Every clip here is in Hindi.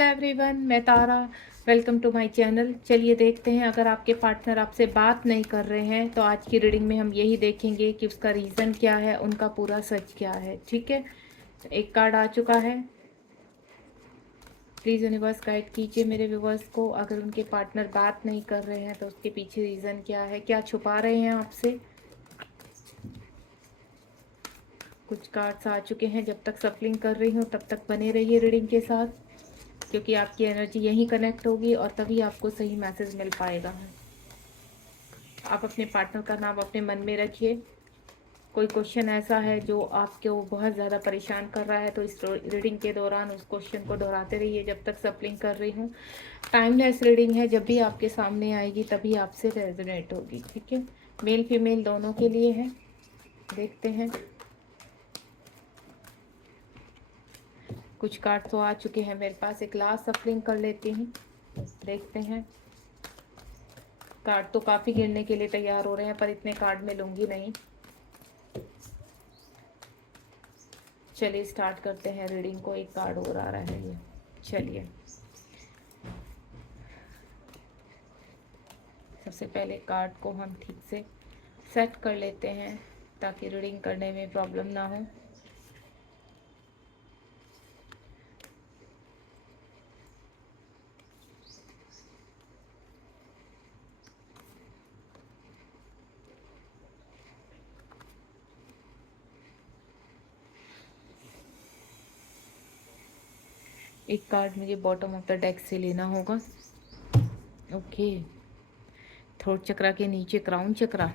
हेलो एवरीवन, मैं Tara. Welcome to my channel. चलिए देखते हैं, अगर आपके पार्टनर आपसे बात नहीं कर रहे हैं तो आज की रीडिंग में हम यही देखेंगे कि उसका रीज़न क्या है, उनका पूरा सच क्या है। ठीक है, एक कार्ड आ चुका है। प्लीज़ यूनिवर्स गाइड कीजिए मेरे व्यूवर्स को। अगर उनके पार्टनर बात नहीं कर रहे हैं तो उसके पीछे रीज़न क्या है, क्या छुपा रहे हैं आपसे। कुछ कार्ड्स आ चुके हैं। जब तक सफलिंग कर रही हूँ तब तक बने रहिए रीडिंग के साथ, क्योंकि आपकी एनर्जी यहीं कनेक्ट होगी और तभी आपको सही मैसेज मिल पाएगा। आप अपने पार्टनर का नाम अपने मन में रखिए। कोई क्वेश्चन ऐसा है जो आपको बहुत ज़्यादा परेशान कर रहा है तो इस रीडिंग के दौरान उस क्वेश्चन को दोहराते रहिए जब तक सफलिंग कर रही हूँ। टाइमलेस रीडिंग है, जब भी आपके सामने आएगी तभी आपसे रेजोनेट होगी। ठीक है, मेल फीमेल दोनों के लिए है। देखते हैं, कुछ कार्ड तो आ चुके हैं मेरे पास। एक लास्ट सफलिंग कर लेती हूँ, देखते हैं। कार्ड तो काफ़ी गिरने के लिए तैयार हो रहे हैं पर इतने कार्ड मैं लूँगी नहीं। चलिए स्टार्ट करते हैं रीडिंग को। एक कार्ड और आ रहा है ये। चलिए, सबसे पहले कार्ड को हम ठीक से सेट कर लेते हैं ताकि रीडिंग करने में प्रॉब्लम ना हो। एक कार्ड मुझे बॉटम ऑफ द डेक से लेना होगा। ओके, थ्रोट चक्रा के नीचे क्राउन चक्रा।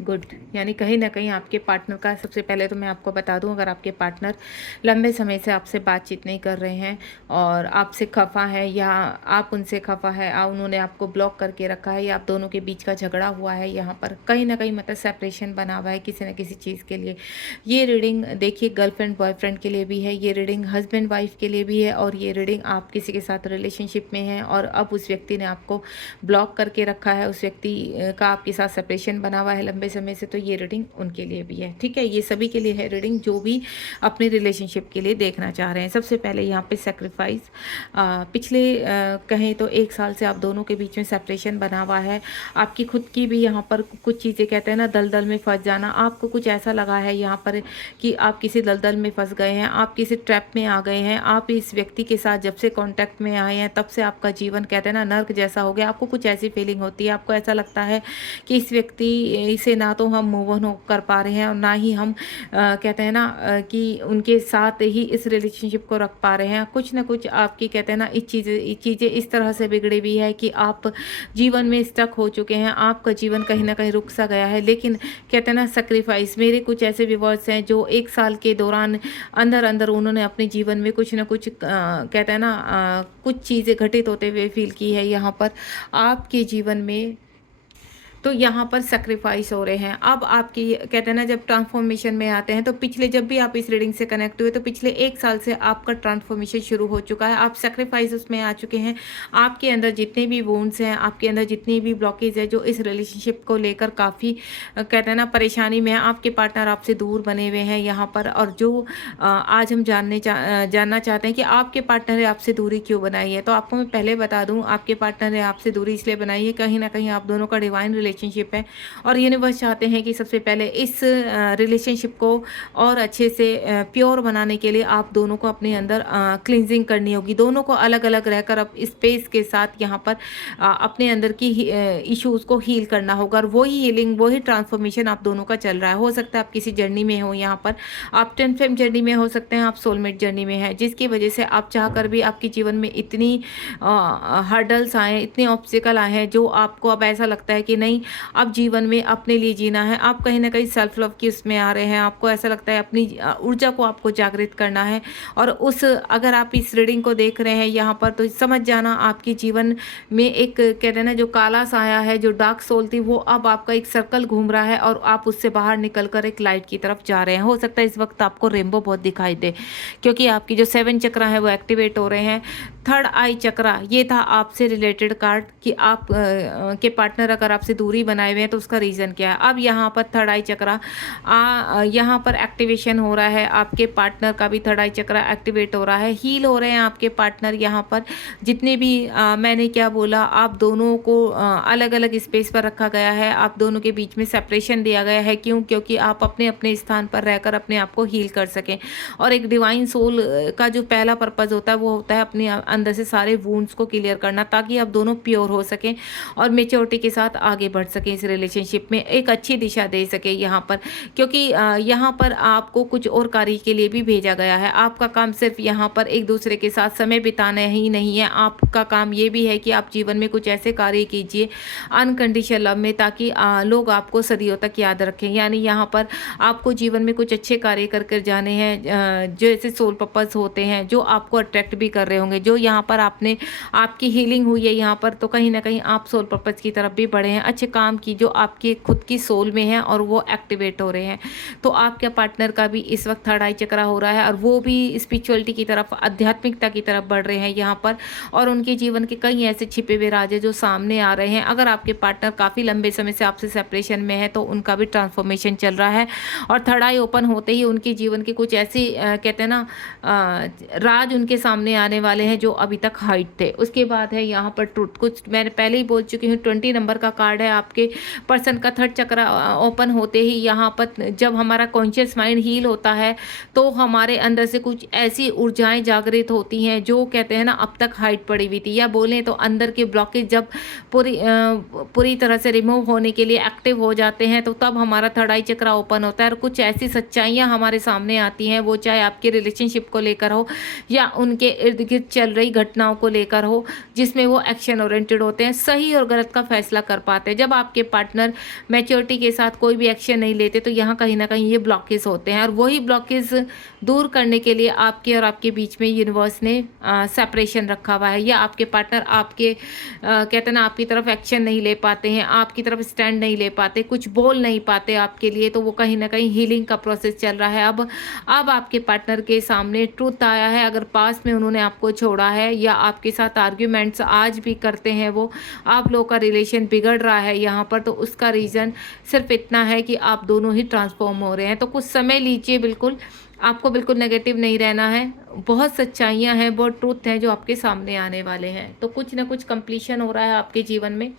गुड, यानी कहीं ना कहीं आपके पार्टनर का, सबसे पहले तो मैं आपको बता दूं, अगर आपके पार्टनर लंबे समय से आपसे बातचीत नहीं कर रहे हैं और आपसे खफा है या आप उनसे खफा है, उन्होंने आपको ब्लॉक करके रखा है या आप दोनों के बीच का झगड़ा हुआ है, यहाँ पर कहीं ना कहीं मतलब सेपरेशन बना हुआ है किसी न किसी चीज़ के लिए। ये रीडिंग देखिए गर्लफ्रेंड बॉयफ्रेंड के लिए भी है, ये रीडिंग हस्बैंड वाइफ के लिए भी है, और ये रीडिंग आप किसी के साथ रिलेशनशिप में है और अब उस व्यक्ति ने आपको ब्लॉक करके रखा है, उस व्यक्ति का आपके साथ सेपरेशन बना हुआ है लंबे समय से, तो ये रीडिंग उनके लिए भी है। ठीक है, ये सभी के लिए है रीडिंग जो भी अपने रिलेशनशिप के लिए देखना चाह रहे हैं। सबसे पहले यहाँ पे सेक्रीफाइस, पिछले कहें तो 1 साल से आप दोनों के बीच में सेपरेशन बना हुआ है। आपकी खुद की भी यहाँ पर कुछ चीज़ें, कहते हैं ना दलदल में फंस जाना, आपको कुछ ऐसा लगा है यहाँ पर कि आप किसी दलदल में फंस गए हैं, आप किसी ट्रैप में आ गए हैं। आप इस व्यक्ति के साथ जब से कॉन्टैक्ट में आए हैं तब से आपका जीवन, कहते हैं ना नर्क जैसा हो गया। आपको कुछ ऐसी फीलिंग होती है, आपको ऐसा लगता है कि इस व्यक्ति से ना तो हम मूव ऑन कर पा रहे हैं और ना ही हम कहते हैं ना कि उनके साथ ही इस रिलेशनशिप को रख पा रहे हैं। कुछ ना कुछ आपकी, कहते हैं ना चीज़ें इस तरह से बिगड़ी हुई है कि आप जीवन में स्टक हो चुके हैं, आपका जीवन कहीं ना कहीं रुक सा गया है। लेकिन कहते हैं ना सेक्रीफाइस, मेरे कुछ ऐसे व्यूअर्स हैं जो 1 साल के दौरान अंदर अंदर उन्होंने अपने जीवन में कुछ ना कुछ कहते हैं ना कुछ चीज़ें घटित होते हुए फील की है यहाँ पर आपके जीवन में। तो यहाँ पर सेक्रीफाइस हो रहे हैं। अब आपकी, कहते हैं ना जब ट्रांसफॉर्मेशन में आते हैं तो पिछले, जब भी आप इस रीडिंग से कनेक्ट हुए तो पिछले 1 साल से आपका ट्रांसफॉर्मेशन शुरू हो चुका है। आप सेक्रीफाइस उसमें आ चुके हैं। आपके अंदर जितने भी वुंड्स हैं, आपके अंदर जितनी भी ब्लॉकेज है जो इस रिलेशनशिप को लेकर काफ़ी कहते हैं ना परेशानी में है, आपके पार्टनर आपसे दूर बने हुए हैं यहाँ पर। और जो आज हम जानना चाहते हैं कि आपके पार्टनर ने आपसे दूरी क्यों बनाई है। तो आपको मैं पहले बता दूँ, आपके पार्टनर ने आपसे दूरी इसलिए बनाई है, कहीं ना कहीं आप दोनों का डिवाइन रिलेशनशिप है और यूनिवर्स चाहते हैं कि सबसे पहले इस रिलेशनशिप को और अच्छे से प्योर बनाने के लिए आप दोनों को अपने अंदर क्लींजिंग करनी होगी। दोनों को अलग अलग रहकर अब स्पेस के साथ यहाँ पर अपने अंदर की इश्यूज को हील करना होगा और वही हीलिंग, वही ट्रांसफॉर्मेशन आप दोनों का चल रहा है। हो सकता है आप किसी जर्नी में हो, यहाँ पर आप ट्विन फ्लेम जर्नी में हो सकते हैं, आप सोलमेट जर्नी में है, जिसकी वजह से आप चाहकर भी आपके जीवन में इतनी हर्डल्स आए, इतने ऑब्स्टिकल आए हैं जो आपको अब ऐसा लगता है कि नहीं, अब जीवन में अपने लिए जीना है। आप कहीं ना कहीं सेल्फ लव की उसमें आ रहे हैं, आपको ऐसा लगता है अपनी ऊर्जा को आपको जागृत करना है। और उस, अगर आप इस रीडिंग को देख रहे हैं यहाँ पर तो समझ जाना आपके जीवन में एक, कहते हैं ना जो काला साया है, जो डार्क सोल थी, वो अब आपका एक सर्कल घूम रहा है और आप उससे बाहर निकलकर एक लाइट की तरफ जा रहे हैं। हो सकता है इस वक्त आपको रेनबो बहुत दिखाई दे क्योंकि आपकी जो 7 चक्र है वो एक्टिवेट हो रहे हैं। थर्ड आई चक्रा, ये था आपसे रिलेटेड कार्ड कि आप के पार्टनर अगर आपसे दूरी बनाए हुए हैं तो उसका रीज़न क्या है। अब यहाँ पर थर्ड आई चक्रा यहाँ पर एक्टिवेशन हो रहा है, आपके पार्टनर का भी थर्ड आई चक्रा एक्टिवेट हो रहा है, हील हो रहे हैं आपके पार्टनर। यहाँ पर जितने भी मैंने क्या बोला, आप दोनों को अलग अलग स्पेस पर रखा गया है, आप दोनों के बीच में सेपरेशन दिया गया है। क्यों? क्योंकि आप अपने अपने स्थान पर रहकर अपने आप को हील कर सकें। और एक डिवाइन सोल का जो पहला पर्पज़ होता है वो होता है अपने अंदर से सारे वुंड्स को क्लियर करना, ताकि आप दोनों प्योर हो सकें और मेच्योरिटी के साथ आगे बढ़ सकें, इस रिलेशनशिप में एक अच्छी दिशा दे सके यहाँ पर। क्योंकि यहाँ पर आपको कुछ और कार्य के लिए भी भेजा गया है। आपका काम सिर्फ यहाँ पर एक दूसरे के साथ समय बिताना ही नहीं है, आपका काम ये भी है कि आप जीवन में कुछ ऐसे कार्य कीजिए अनकंडीशनल लव में, ताकि लोग आपको सदियों तक याद रखें। यानी यहाँ पर आपको जीवन में कुछ अच्छे कार्य कर कर जाने हैं, जो ऐसे सोल पर्पस होते हैं जो आपको अट्रैक्ट भी कर रहे होंगे। जो यहाँ पर आपकी हीलिंग हुई है यहाँ पर, तो कहीं ना कहीं आप सोल पर्पस की तरफ भी बढ़े हैं, अच्छे काम की जो आपके खुद की सोल में है और वो एक्टिवेट हो रहे हैं। तो आपके पार्टनर का भी इस वक्त थर्ड आई चक्रा हो रहा है और वो भी स्पिरिचुअलिटी की तरफ, आध्यात्मिकता की तरफ बढ़ रहे हैं यहाँ पर। और उनके जीवन के कई ऐसे छिपे हुए राज है जो सामने आ रहे हैं। अगर आपके पार्टनर काफ़ी लंबे समय से आपसे सेपरेशन में है तो उनका भी ट्रांसफॉर्मेशन चल रहा है। और थर्ड आई ओपन होते ही उनके जीवन के कुछ ऐसे कहते हैं ना राज उनके सामने आने वाले हैं जो अभी तक हाइड थे। उसके बाद है यहाँ पर ट्रुथ, कुछ मैंने पहले ही बोल चुकी हूँ, 20 नंबर का कार्ड है। आपके पर्सन का थर्ड चक्र ओपन होते ही यहाँ पर जब हमारा कॉन्शियस माइंड हील होता है तो हमारे अंदर से कुछ ऐसी ऊर्जाएं जागृत होती हैं जो कहते हैं ना अब तक हाइड पड़ी हुई थी, या बोलें तो अंदर के ब्लॉकेज जब पूरी तरह से रिमूव होने के लिए एक्टिव हो जाते हैं, तो तब हमारा थर्ड आई चक्र ओपन होता है और कुछ ऐसी सच्चाइयाँ हमारे सामने आती हैं, वो चाहे आपके रिलेशनशिप को लेकर हो या उनके इर्द गिर्द चल रही घटनाओं को लेकर हो, जिसमें वो एक्शन ओरिएंटेड होते हैं, सही और गलत का फैसला कर पाते हैं। जब आपके पार्टनर मैच्योरिटी के साथ कोई भी एक्शन नहीं लेते तो यहाँ कहीं ना कहीं ये ब्लॉकेज होते हैं, और वही ब्लॉकेज दूर करने के लिए आपके और आपके बीच में यूनिवर्स ने सेपरेशन रखा हुआ है, या आपके पार्टनर आपके कहते हैं ना आपकी तरफ एक्शन नहीं ले पाते हैं, आपकी तरफ स्टैंड नहीं ले पाते, कुछ बोल नहीं पाते आपके लिए, तो वो कहीं ना कहीं हीलिंग का प्रोसेस चल रहा है। अब आपके पार्टनर के सामने ट्रूथ आया है। अगर पास में उन्होंने आपको छोड़ा है या आपके साथ आर्ग्यूमेंट्स आज भी करते हैं, वो आप लोगों का रिलेशन बिगड़ रहा है यहाँ पर, तो उसका रीज़न सिर्फ इतना है कि आप दोनों ही ट्रांसफॉर्म हो रहे हैं। तो कुछ समय लीजिए, बिल्कुल आपको बिल्कुल नेगेटिव नहीं रहना है। बहुत सच्चाइयाँ हैं, बहुत ट्रूथ हैं जो आपके सामने आने वाले हैं। तो कुछ ना कुछ कंप्लीशन हो रहा है आपके जीवन में।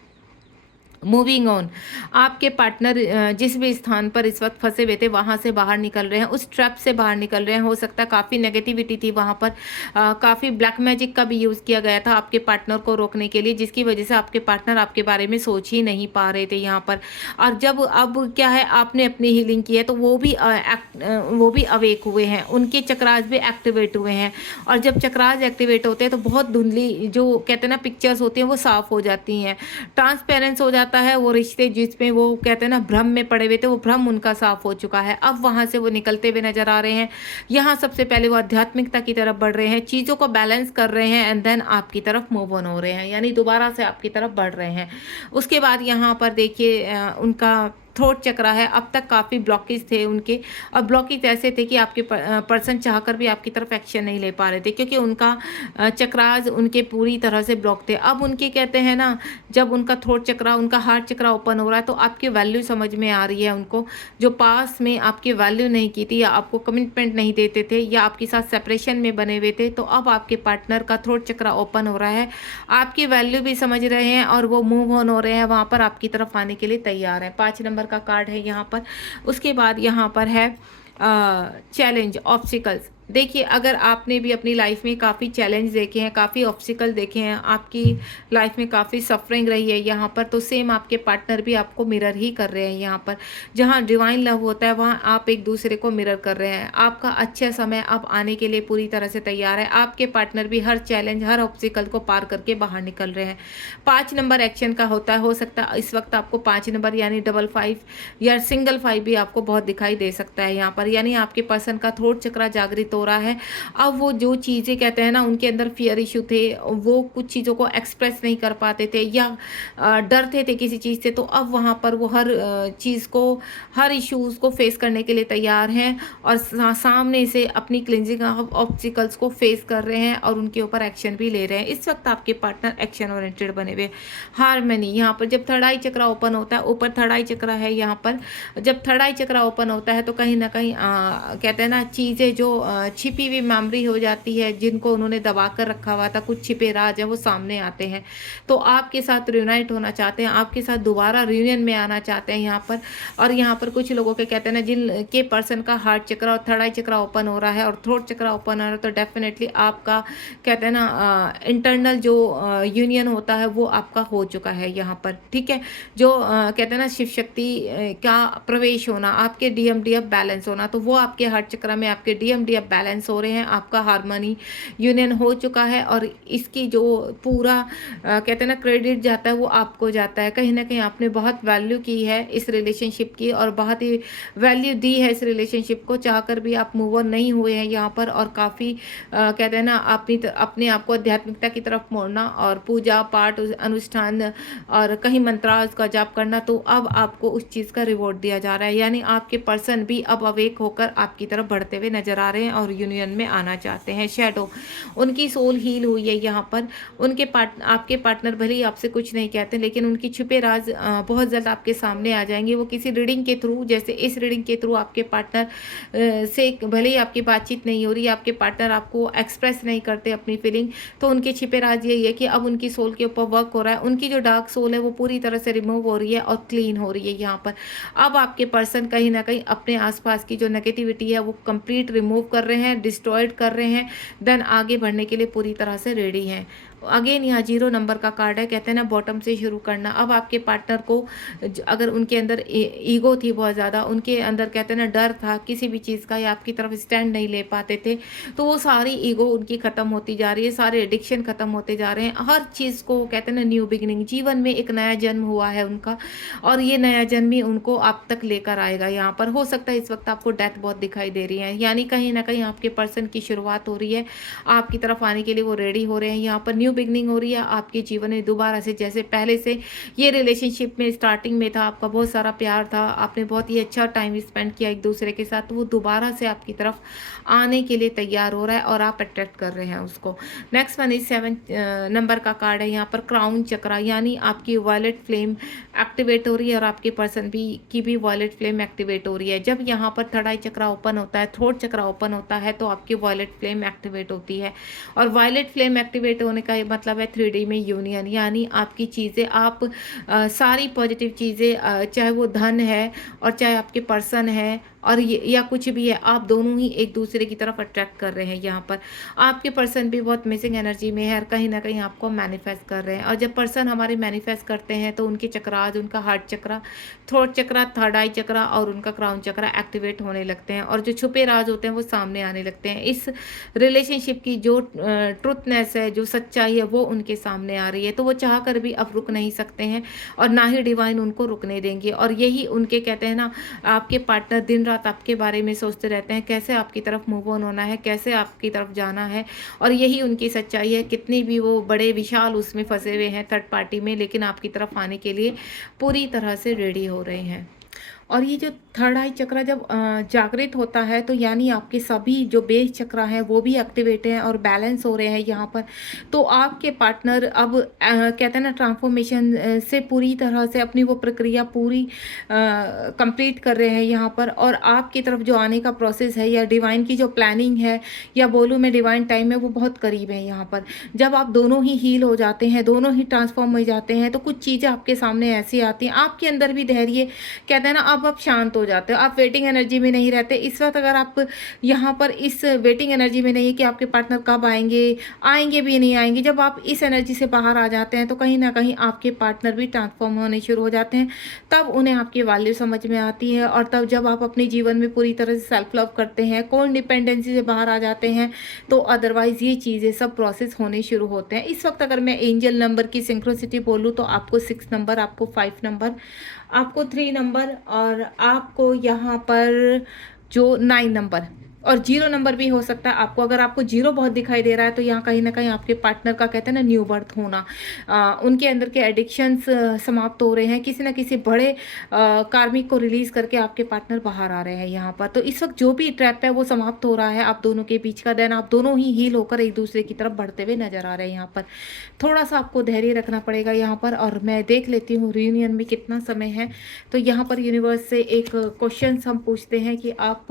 मूविंग ऑन, आपके पार्टनर जिस भी स्थान पर इस वक्त फंसे हुए थे वहाँ से बाहर निकल रहे हैं, उस ट्रैप से बाहर निकल रहे हैं। हो सकता है काफ़ी नेगेटिविटी थी वहाँ पर, काफ़ी ब्लैक मैजिक का भी यूज़ किया गया था आपके पार्टनर को रोकने के लिए, जिसकी वजह से आपके पार्टनर आपके बारे में सोच ही नहीं पा रहे थे यहाँ पर। और जब अब क्या है, आपने अपनी हीलिंग की है तो वो भी अवेक हुए हैं, उनके चक्रास भी एक्टिवेट हुए हैं। और जब चक्रास एक्टिवेट होते हैं तो बहुत धुंधली जो कहते हैं ना पिक्चर्स होती हैं वो साफ़ हो जाती हैं, ट्रांसपेरेंस हो जाता है। वो रिश्ते जिसमें वो कहते हैं ना भ्रम में पड़े हुए थे, वो भ्रम उनका साफ हो चुका है। अब वहां से वो निकलते हुए नजर आ रहे हैं। यहाँ सबसे पहले वो आध्यात्मिकता की तरफ बढ़ रहे हैं, चीज़ों को बैलेंस कर रहे हैं, एंड देन आपकी तरफ मूव ऑन हो रहे हैं, यानी दोबारा से आपकी तरफ बढ़ रहे हैं। उसके बाद यहाँ पर देखिए उनका थ्रोट चक्रा है। अब तक काफ़ी ब्लॉकेज थे उनके, और ब्लॉकेज ऐसे थे कि आपके पर्सन चाहकर भी आपकी तरफ एक्शन नहीं ले पा रहे थे, क्योंकि उनका चक्राज उनके पूरी तरह से ब्लॉक थे। अब उनके कहते हैं ना, जब उनका थ्रोट चक्रा, उनका हार्ट चक्रा ओपन हो रहा है तो आपकी वैल्यू समझ में आ रही है उनको, जो पास में आपकी वैल्यू नहीं की थी, या आपको कमिटमेंट नहीं देते थे, या आपके साथ सेपरेशन में बने हुए थे, तो अब आपके पार्टनर का थ्रोट चक्रा ओपन हो रहा है, आपकी वैल्यू भी समझ रहे हैं और वो मूव ऑन हो रहे हैं, वहाँ पर आपकी तरफ आने के लिए तैयार है। 5 नंबर का कार्ड है यहाँ पर। उसके बाद यहाँ पर है चैलेंज, ऑब्स्टिकल्स। देखिए, अगर आपने भी अपनी लाइफ में काफ़ी चैलेंज देखे हैं, काफ़ी ऑब्स्टिकल देखे हैं, आपकी लाइफ में काफ़ी सफरिंग रही है यहाँ पर, तो सेम आपके पार्टनर भी आपको मिरर ही कर रहे हैं यहाँ पर। जहाँ डिवाइन लव होता है वहाँ आप एक दूसरे को मिरर कर रहे हैं। आपका अच्छा समय अब आने के लिए पूरी तरह से तैयार है। आपके पार्टनर भी हर चैलेंज, हर ऑब्स्टिकल को पार करके बाहर निकल रहे हैं। 5 नंबर एक्शन का होता है। हो सकता है इस वक्त आपको 5 नंबर यानी 55 या सिंगल 5 भी आपको बहुत दिखाई दे सकता है यहाँ पर, यानी आपके पर्सन का थ्रोट चक्रा जागृत हो हो रहा है। अब वो जो चीज़ें कहते हैं ना, उनके अंदर फ़ियर इश्यू थे, वो कुछ चीज़ों को एक्सप्रेस नहीं कर पाते थे या डरते थे किसी चीज़ से, तो अब वहाँ पर वो हर चीज़ को, हर इश्यूज़ को फेस करने के लिए तैयार हैं और सामने से अपनी क्लिंजिंग ऑब्स्टिकल्स को फेस कर रहे हैं और उनके ऊपर एक्शन भी ले रहे हैं। इस वक्त आपके पार्टनर एक्शन ओरिएंटेड बने हुए। हार्मनी, यहाँ पर जब थर्ड आई चक्रा ओपन होता है, ऊपर थर्ड आई चक्रा है यहाँ पर, जब थर्ड आई चक्रा ओपन होता है तो कहीं ना कहीं कहते हैं ना, चीज़ें जो छिपी हुई मेमोरी हो जाती है, जिनको उन्होंने दबा कर रखा हुआ था, कुछ छिपे राज है, वो सामने आते हैं। तो आपके साथ रियूनाइट होना चाहते हैं, आपके साथ दोबारा रियूनियन में आना चाहते हैं यहाँ पर। और यहाँ पर कुछ लोगों के कहते हैं ना, जिन के पर्सन का हार्ट चक्रा और थर्ड आई चक्रा ओपन हो रहा है और थ्रोट चक्रा ओपन हो रहा है, तो डेफिनेटली आपका कहते हैं ना इंटरनल जो यूनियन होता है वो आपका हो चुका है यहाँ पर, ठीक है। जो कहते हैं ना, शिव शक्ति का प्रवेश होना, आपके डीएमडीएफ बैलेंस होना, तो वो आपके हार्ट चक्र में आपके डीएमडीएफ बैलेंस हो रहे हैं, आपका हार्मनी यूनियन हो चुका है। और इसकी जो पूरा कहते हैं ना क्रेडिट जाता है, वो आपको जाता है। कहीं ना कहीं आपने बहुत वैल्यू की है इस रिलेशनशिप की और बहुत ही वैल्यू दी है इस रिलेशनशिप को, चाहकर भी आप मूव ऑन नहीं हुए हैं यहाँ पर। और काफ़ी कहते हैं ना, अपने आप को आध्यात्मिकता की तरफ मोड़ना और पूजा पाठ अनुष्ठान और कहीं मंत्रास का जाप करना, तो अब आपको उस चीज़ का रिवॉर्ड दिया जा रहा है। यानी आपके पर्सन भी अब अवेक होकर आपकी तरफ बढ़ते हुए नजर आ रहे हैं और यूनियन में आना चाहते हैं। शैडो, उनकी सोल हील हुई है यहाँ पर। उनके आपके पार्टनर भले ही आपसे कुछ नहीं कहते, लेकिन उनकी छुपे राज बहुत जल्द आपके सामने आ जाएंगे। वो किसी रीडिंग के थ्रू, जैसे इस रीडिंग के थ्रू आपके पार्टनर से भले ही आपकी बातचीत नहीं हो रही, आपके पार्टनर आपको एक्सप्रेस नहीं करते अपनी फीलिंग, तो उनके छिपे राज यही है कि अब उनकी सोल के ऊपर वर्क हो रहा है। उनकी जो डार्क सोल है वो पूरी तरह से रिमूव हो रही है और क्लीन हो रही है यहाँ पर। अब आपके पर्सन कहीं ना कहीं अपने आसपास की जो नेगेटिविटी है वो कंप्लीट रिमूव कर रहे हैं, डिस्ट्रॉयड कर रहे हैं, देन आगे बढ़ने के लिए पूरी तरह से रेडी हैं। अगेन यहाँ 0 नंबर का कार्ड है, कहते हैं ना बॉटम से शुरू करना। अब आपके पार्टनर को अगर उनके अंदर ईगो थी बहुत ज़्यादा, उनके अंदर कहते हैं ना डर था किसी भी चीज़ का, या आपकी तरफ स्टैंड नहीं ले पाते थे, तो वो सारी ईगो उनकी ख़त्म होती जा रही है, सारे एडिक्शन ख़त्म होते जा रहे हैं। हर चीज़ को कहते हैं ना न्यू बिगिनिंग, जीवन में एक नया जन्म हुआ है उनका और ये नया जन्म ही उनको आप तक लेकर आएगा। यहाँ पर हो सकता है इस वक्त आपको डेथ बहुत दिखाई दे रही है, यानी कहीं ना कहीं आपके पर्सन की शुरुआत हो रही है, आपकी तरफ आने के लिए वो रेडी हो रहे हैं। यहाँ पर न्यू बिगनिंग हो रही है आपके जीवन में दोबारा से। जैसे पहले से ये रिलेशनशिप में स्टार्टिंग में था, आपका बहुत सारा प्यार था, आपने बहुत ही अच्छा टाइम स्पेंड किया एक दूसरे के साथ, तो वो दोबारा से आपकी तरफ आने के लिए तैयार हो रहा है और आप अट्रैक्ट कर रहे हैं उसको। नेक्स्ट वन इज 7 नंबर का कार्ड है यहाँ पर क्राउन चक्रा, यानी आपकी वायलेट फ्लेम एक्टिवेट हो रही है और आपके पर्सन की भी वायलेट फ्लेम एक्टिवेट हो रही है। जब यहाँ पर थर्ड आई चक्रा ओपन होता है, थ्रोट चक्रा ओपन होता है, तो आपकी वायलेट फ्लेम एक्टिवेट होती है। और वायलेट फ्लेम एक्टिवेट होने का मतलब है 3D में यूनियन, यानी आपकी चीज़ें, आप सारी पॉजिटिव चीज़ें, चाहे वो धन है और चाहे आपके पर्सन है और या कुछ भी है, आप दोनों ही एक दूसरे की तरफ अट्रैक्ट कर रहे हैं। यहाँ पर आपके पर्सन भी बहुत मिसिंग एनर्जी में है और कहीं ना कहीं आपको मैनिफेस्ट कर रहे हैं। और जब पर्सन हमारे मैनिफेस्ट करते हैं तो उनके चक्राज, उनका हार्ट चक्रा, थ्रोट चक्रा, थर्ड आई चक्रा और उनका क्राउन चक्रा एक्टिवेट होने लगते हैं और जो छुपे राज होते हैं वो सामने आने लगते हैं। इस रिलेशनशिप की जो ट्रुथनेस है, जो सच्चाई है, वो उनके सामने आ रही है, तो वो चाह कर भी अब रुक नहीं सकते हैं और ना ही डिवाइन उनको रुकने देंगे। और यही उनके कहते हैं ना, आपके पार्टनर दिन रात आपके बारे में सोचते रहते हैं, कैसे आपकी तरफ मूव ऑन होना है, कैसे आपकी तरफ जाना है। और यही उनकी सच्चाई है, कितनी भी वो बड़े विशाल उसमें फंसे हुए हैं थर्ड पार्टी में, लेकिन आपकी तरफ आने के लिए पूरी तरह से रेडी हो रहे हैं। और ये जो थर्ड आई चक्र जब जागृत होता है, तो यानी आपके सभी जो बेस चक्र हैं वो भी एक्टिवेट हैं और बैलेंस हो रहे हैं यहाँ पर। तो आपके पार्टनर अब कहते हैं ना ट्रांसफॉर्मेशन से पूरी तरह से अपनी वो प्रक्रिया पूरी कंप्लीट कर रहे हैं यहाँ पर। और आपकी तरफ जो आने का प्रोसेस है या डिवाइन की जो प्लानिंग है या बोलूँ मैं डिवाइन टाइम है, वो बहुत करीब है यहाँ पर। जब आप दोनों ही हील हो जाते हैं, दोनों ही ट्रांसफॉर्म हो जाते हैं, तो कुछ चीज़ें आपके सामने ऐसी आती हैं, आपके अंदर भी धैर्य, कहते हैं ना, अब आप शांत हो जाते हो, आप वेटिंग एनर्जी में नहीं रहते इस वक्त। अगर आप यहाँ पर इस वेटिंग एनर्जी में नहीं है कि आपके पार्टनर कब आएंगे, आएंगे भी नहीं आएंगे, जब आप इस एनर्जी से बाहर आ जाते हैं तो कहीं ना कहीं आपके पार्टनर भी ट्रांसफॉर्म होने शुरू हो जाते हैं। तब उन्हें आपकी वैल्यू समझ में आती है और तब जब आप अपने जीवन में पूरी तरह से सेल्फ लव करते हैं, कौन डिपेंडेंसी से बाहर आ जाते हैं, तो अदरवाइज ये चीज़ें सब प्रोसेस होने शुरू होते हैं। इस वक्त अगर मैं एंजल नंबर की सिंक्रोसिटी बोलूँ तो आपको 6 नंबर, आपको 5 नंबर, आपको 3 नंबर और आपको यहाँ पर जो 9 नंबर, और 0 नंबर भी हो सकता है आपको। अगर आपको 0 बहुत दिखाई दे रहा है तो यहाँ कहीं न कहीं आपके पार्टनर का कहते हैं ना न्यू बर्थ होना। उनके अंदर के एडिक्शंस समाप्त हो रहे हैं। किसी न किसी बड़े कार्मिक को रिलीज़ करके आपके पार्टनर बाहर आ रहे हैं यहाँ पर। तो इस वक़्त जो भी ट्रैप है वो समाप्त हो रहा है आप दोनों के बीच का। देन आप दोनों ही हील होकर एक-दूसरे की तरफ बढ़ते हुए नज़र आ रहे हैं यहाँ पर। थोड़ा-सा आपको धैर्य रखना पड़ेगा यहाँ पर। और मैं देख लेती हूँ रियूनियन में कितना समय है। तो यहाँ पर यूनिवर्स से एक क्वेश्चन्स हम पूछते हैं कि आप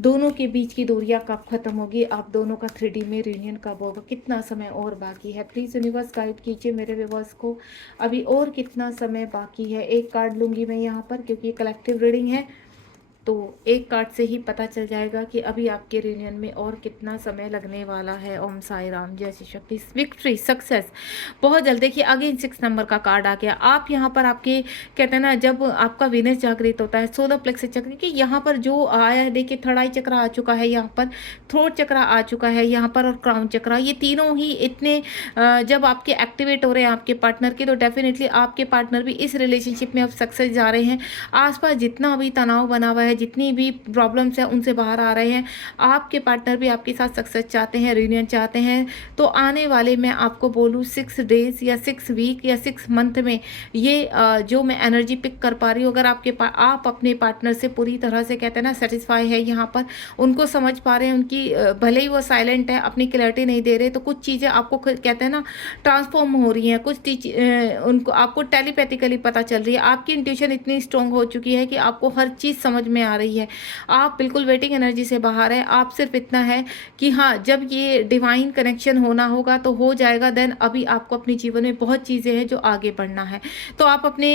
दोनों के बीच की दूरियां कब खत्म होगी, आप दोनों का 3D में रियूनियन कब होगा, कितना समय और बाकी है। प्लीज़ यूनिवर्स गाइड कीजिए मेरे व्यूअर्स को, अभी और कितना समय बाकी है। एक कार्ड लूँगी मैं यहाँ पर क्योंकि कलेक्टिव रीडिंग है, तो एक कार्ड से ही पता चल जाएगा कि अभी आपके रियूनियन में और कितना समय लगने वाला है। ओम साई राम, जय श्री शक्ति। विक्ट्री, सक्सेस बहुत जल्द। देखिए अगेन 6 नंबर का कार्ड आ गया। आप यहाँ पर आपके कहते हैं ना जब आपका वीनस जागृत होता है, सोलर प्लेक्स चक्र कि यहाँ पर जो आया है, देखिए थर्ड आई चक्र आ चुका है, यहाँ पर थ्रोट चक्र आ चुका है यहाँ पर, और क्राउन चक्र, ये तीनों ही इतने जब आपके एक्टिवेट हो रहे हैं आपके पार्टनर के, तो डेफिनेटली आपके पार्टनर भी इस रिलेशनशिप में अब सक्सेस जा रहे हैं। आसपास जितना भी तनाव बना हुआ है, जितनी भी प्रॉब्लम्स है उनसे बाहर आ रहे हैं। आपके पार्टनर भी आपके साथ सक्सेस चाहते हैं, रियूनियन चाहते हैं। तो आने वाले मैं आपको बोलूँ 6 डेज या 6 वीक या 6 मंथ में ये जो मैं एनर्जी पिक कर पा रही हूँ, अगर आप अपने पार्टनर से पूरी तरह से कहते हैं ना सेटिस्फाई है यहाँ पर, उनको समझ पा रहे हैं, उनकी भले ही वो साइलेंट है, अपनी क्लैरिटी नहीं दे रहे, तो कुछ चीज़ें आपको कहते हैं ना ट्रांसफॉर्म हो रही हैं, कुछ उनको आपको टेलीपैथिकली पता चल रही है। आपकी इंट्यूशन इतनी स्ट्रॉन्ग हो चुकी है कि आपको हर चीज़ समझ में आ रही है। आप बिल्कुल वेटिंग एनर्जी से बाहर है। आप सिर्फ इतना है कि हाँ, जब ये डिवाइन कनेक्शन होना होगा तो हो जाएगा। देन अभी आपको अपने जीवन में बहुत चीज़ें हैं जो आगे बढ़ना है, तो आप अपने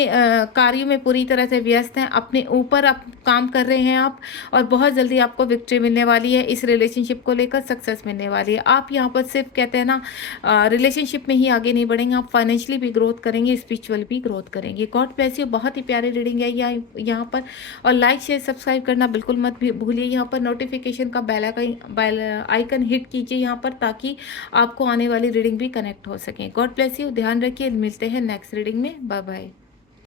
कार्यों में पूरी तरह से व्यस्त हैं, अपने ऊपर आप काम कर रहे हैं आप, और बहुत जल्दी आपको विक्ट्री मिलने वाली है। इस रिलेशनशिप को लेकर सक्सेस मिलने वाली है। आप यहाँ पर सिर्फ कहते हैं ना रिलेशनशिप में ही आगे नहीं बढ़ेंगे, आप फाइनेंशियली भी ग्रोथ करेंगे, स्पिरिचुअल भी ग्रोथ करेंगे। God bless you. बहुत ही प्यारी रीडिंग है यहाँ पर। और लाइक शेयर सब्सक्राइब करना बिल्कुल मत भूलिए। यहाँ पर नोटिफिकेशन का बेल आइकन हिट कीजिए यहाँ पर, ताकि आपको आने वाली रीडिंग भी कनेक्ट हो सके। God bless you. ध्यान रखिए, मिलते हैं नेक्स्ट रीडिंग में। Bye bye.